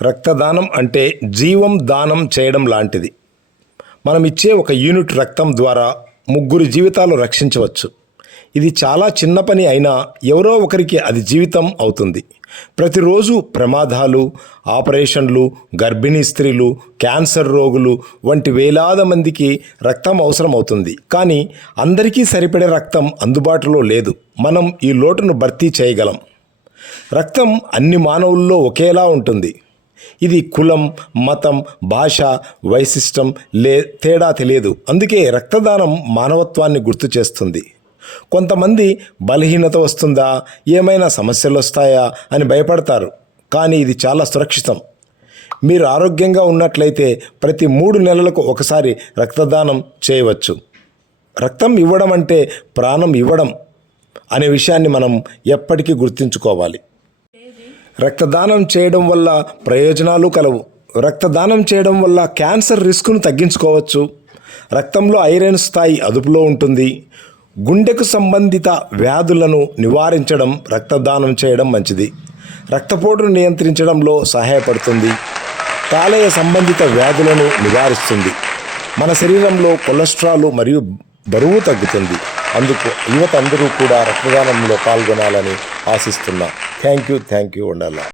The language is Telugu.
రక్తదానం అంటే జీవం దానం చేయడం లాంటిది. మనం ఇచ్చే ఒక యూనిట్ రక్తం ద్వారా 3 జీవితాలు రక్షించవచ్చు. ఇది చాలా చిన్న పని అయినా ఎవరో ఒకరికి అది జీవితం అవుతుంది. ప్రతిరోజు ప్రమాదాలు, ఆపరేషన్లు, గర్భిణీ స్త్రీలు, క్యాన్సర్ రోగులు వంటి వేలాది మందికి రక్తం అవసరం అవుతుంది. కానీ అందరికీ సరిపడే రక్తం అందుబాటులో లేదు. మనం ఈ లోటును భర్తీ చేయగలం. రక్తం అన్ని మానవుల్లో ఒకేలా ఉంటుంది. ఇది కులం, మతం, భాష, వైశిష్టం తేడా తెలియదు. అందుకే రక్తదానం మానవత్వాన్ని గుర్తు చేస్తుంది. కొంతమంది బలహీనత వస్తుందా, ఏమైనా సమస్యలు వస్తాయా అని భయపడతారు. కానీ ఇది చాలా సురక్షితం. మీరు ఆరోగ్యంగా ఉన్నట్లయితే ప్రతి 3 నెలలకు ఒకసారి రక్తదానం చేయవచ్చు. రక్తం ఇవ్వడం అంటే ప్రాణం ఇవ్వడం అనే విషయాన్ని మనం ఎప్పటికీ గుర్తుంచుకోవాలి. రక్తదానం చేయడం వల్ల ప్రయోజనాలు కలవు. రక్తదానం చేయడం వల్ల క్యాన్సర్ రిస్క్ను తగ్గించుకోవచ్చు. రక్తంలో ఐరన్ స్థాయి అదుపులో ఉంటుంది. గుండెకు సంబంధిత వ్యాధులను నివారించడం రక్తదానం చేయడం మంచిది. రక్తపోటును నియంత్రించడంలో సహాయపడుతుంది. కాలేయ సంబంధిత వ్యాధులను నివారిస్తుంది. మన శరీరంలో కొలెస్ట్రాల్ మరియు బరువు తగ్గుతుంది. అందుకు యువత అందరూ కూడా రక్తదానంలో పాల్గొనాలని ఆశిస్తున్నా. థ్యాంక్ యూ ఉండాలి.